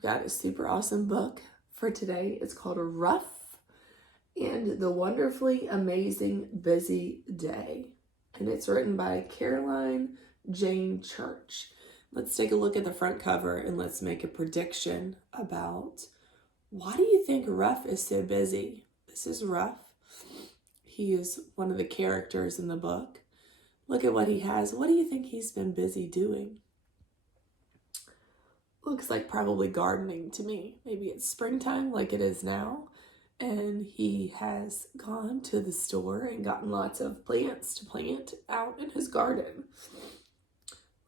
We've got a super awesome book for today. It's called Ruff and the Wonderfully Amazing Busy Day. And it's written by Caroline Jane Church. Let's take a look at the front cover and let's make a prediction about why do you think Ruff is so busy? This is Ruff. He is one of the characters in the book. Look at what he has. What do you think he's been busy doing? Looks like probably gardening to me. Maybe it's springtime like it is now. And he has gone to the store and gotten lots of plants to plant out in his garden.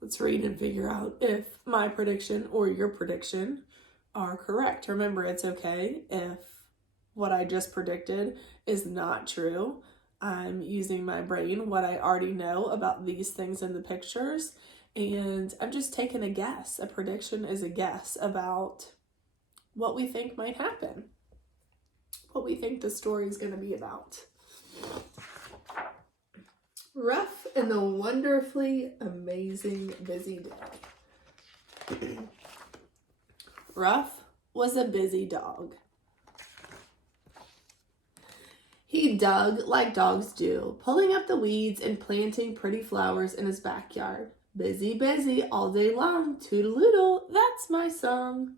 Let's read and figure out if my prediction or your prediction are correct. Remember, it's okay if what I just predicted is not true. I'm using my brain, what I already know about these things in the pictures, and I'm just taking a guess. A prediction is a guess about what we think might happen, what we think the story is going to be about. Ruff and the Wonderfully Amazing Busy Day. Ruff was a busy dog. He dug like dogs do, pulling up the weeds and planting pretty flowers in his backyard. Busy, busy, all day long, toodle-oodle, that's my song.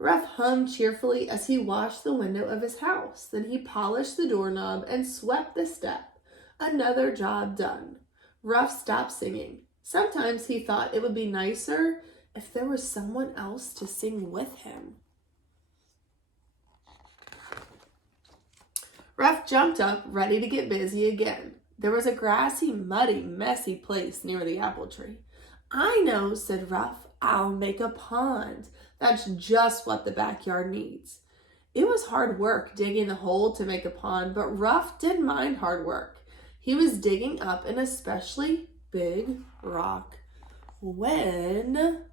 Ruff hummed cheerfully as he washed the window of his house. Then he polished the doorknob and swept the step. Another job done. Ruff stopped singing. Sometimes he thought it would be nicer if there was someone else to sing with him. Ruff jumped up, ready to get busy again. There was a grassy, muddy, messy place near the apple tree. I know, said Ruff. I'll make a pond. That's just what the backyard needs. It was hard work digging the hole to make a pond, but Ruff didn't mind hard work. He was digging up an especially big rock when...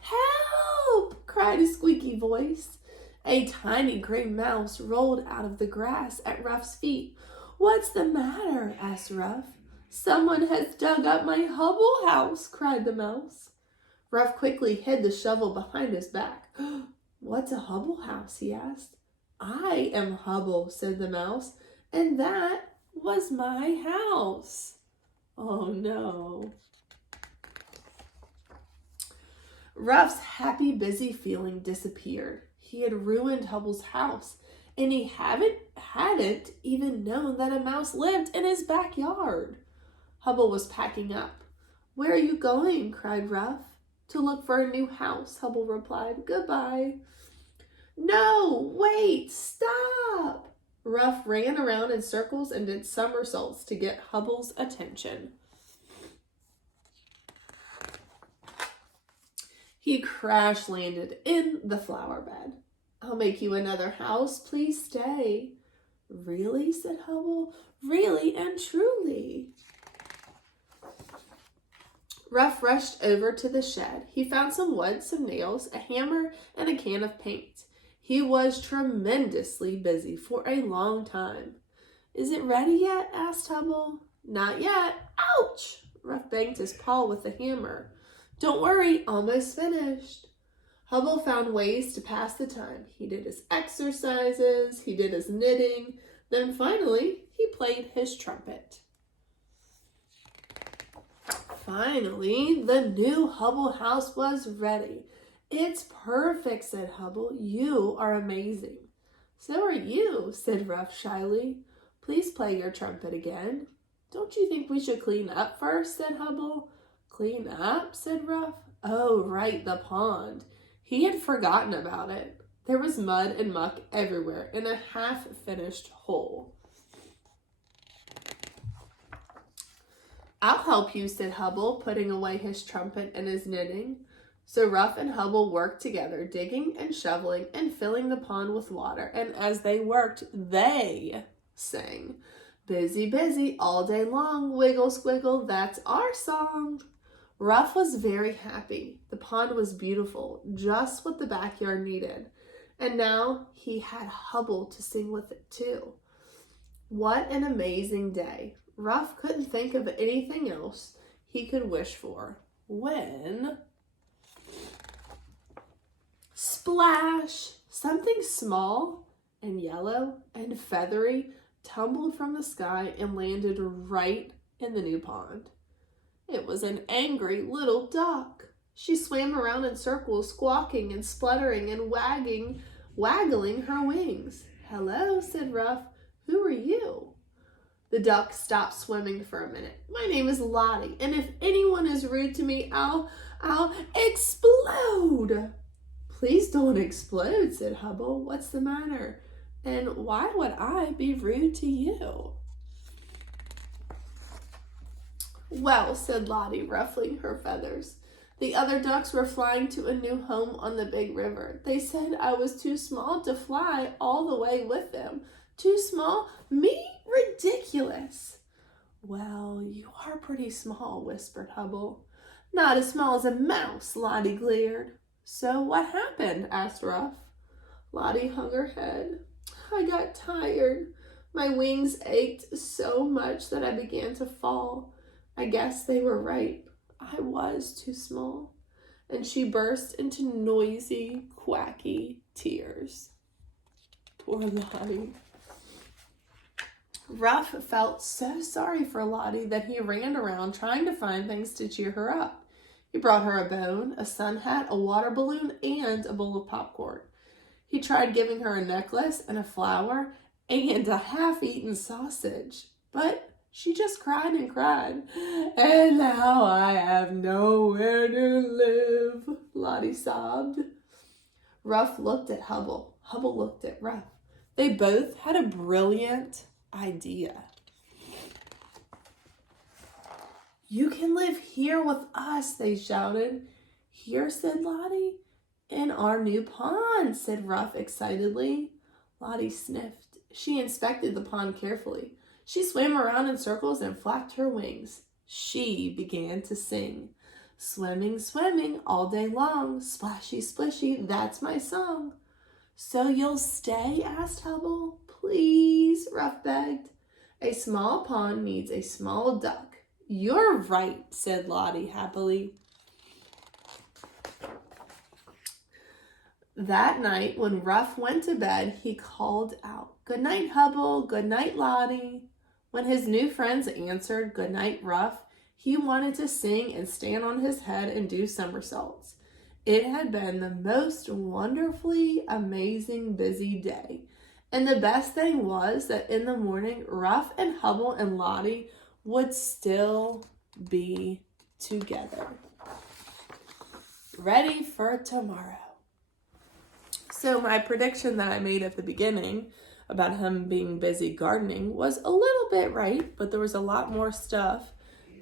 Help! Cried a squeaky voice. A tiny gray mouse rolled out of the grass at Ruff's feet. What's the matter? Asked Ruff. Someone has dug up my Hubble house, cried the mouse. Ruff quickly hid the shovel behind his back. What's a Hubble house? He asked. I am Hubble, said the mouse, and that was my house. Oh no. Ruff's happy, busy feeling disappeared. He had ruined Hubble's house, and he hadn't even known that a mouse lived in his backyard. Hubble was packing up. Where are you going? Cried Ruff. To look for a new house, Hubble replied. Goodbye. No, wait, stop. Ruff ran around in circles and did somersaults to get Hubble's attention. He crash-landed in the flower bed. I'll make you another house. Please stay. Really? Said Hubble. Really and truly. Ruff rushed over to the shed. He found some wood, some nails, a hammer, and a can of paint. He was tremendously busy for a long time. Is it ready yet? Asked Hubble. Not yet. Ouch! Ruff banged his paw with the hammer. Don't worry, almost finished. Hubble found ways to pass the time. He did his exercises, he did his knitting, then finally he played his trumpet. Finally, the new Hubble house was ready. It's perfect, said Hubble. You are amazing. So are you, said Ruff shyly. Please play your trumpet again. Don't you think we should clean up first, said Hubble. Clean up, said Ruff. Oh, right, the pond. He had forgotten about it. There was mud and muck everywhere in a half-finished hole. I'll help you, said Hubble, putting away his trumpet and his knitting. So Ruff and Hubble worked together, digging and shoveling and filling the pond with water. And as they worked, they sang. Busy, busy, all day long, wiggle, squiggle, that's our song. Ruff was very happy. The pond was beautiful, just what the backyard needed. And now he had Hubble to sing with it too. What an amazing day. Ruff couldn't think of anything else he could wish for when Splash! Something small and yellow and feathery tumbled from the sky and landed right in the new pond. It was an angry little duck. She swam around in circles, squawking and spluttering and waggling her wings. "Hello," said Ruff. "Who are you?" The duck stopped swimming for a minute. "My name is Lottie, and if anyone is rude to me, I'll explode." "Please don't explode," said Hubble. "What's the matter? And why would I be rude to you?" "Well," said Lottie, ruffling her feathers, "the other ducks were flying to a new home on the big river. They said I was too small to fly all the way with them. Too small? Me? Ridiculous." "Well, you are pretty small," whispered Hubble. "Not as small as a mouse," Lottie glared. "So what happened?" asked Ruff. Lottie hung her head. "I got tired. My wings ached so much that I began to fall. I guess they were right. I was too small." And she burst into noisy, quacky tears. Poor Lottie. Ruff felt so sorry for Lottie that he ran around trying to find things to cheer her up. He brought her a bone, a sun hat, a water balloon, and a bowl of popcorn. He tried giving her a necklace and a flower and a half-eaten sausage, but she just cried and cried. "And now I have nowhere to live," Lottie sobbed. Ruff looked at Hubble. Hubble looked at Ruff. They both had a brilliant idea. "You can live here with us," they shouted. "Here," said Lottie. "In our new pond," said Ruff excitedly. Lottie sniffed. She inspected the pond carefully. She swam around in circles and flapped her wings. She began to sing. "Swimming, swimming all day long, splashy, splishy, that's my song." "So you'll stay?" asked Hubble. "Please," Ruff begged. "A small pond needs a small duck." "You're right," said Lottie happily. That night, when Ruff went to bed, he called out, "Good night, Hubble. Good night, Lottie." When his new friends answered, "Good night, Ruff," he wanted to sing and stand on his head and do somersaults. It had been the most wonderfully amazing busy day. And the best thing was that in the morning, Ruff and Hubble and Lottie would still be together, ready for tomorrow. So my prediction that I made at the beginning about him being busy gardening was a little bit right, but there was a lot more stuff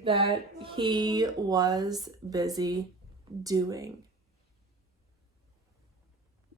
that he was busy doing.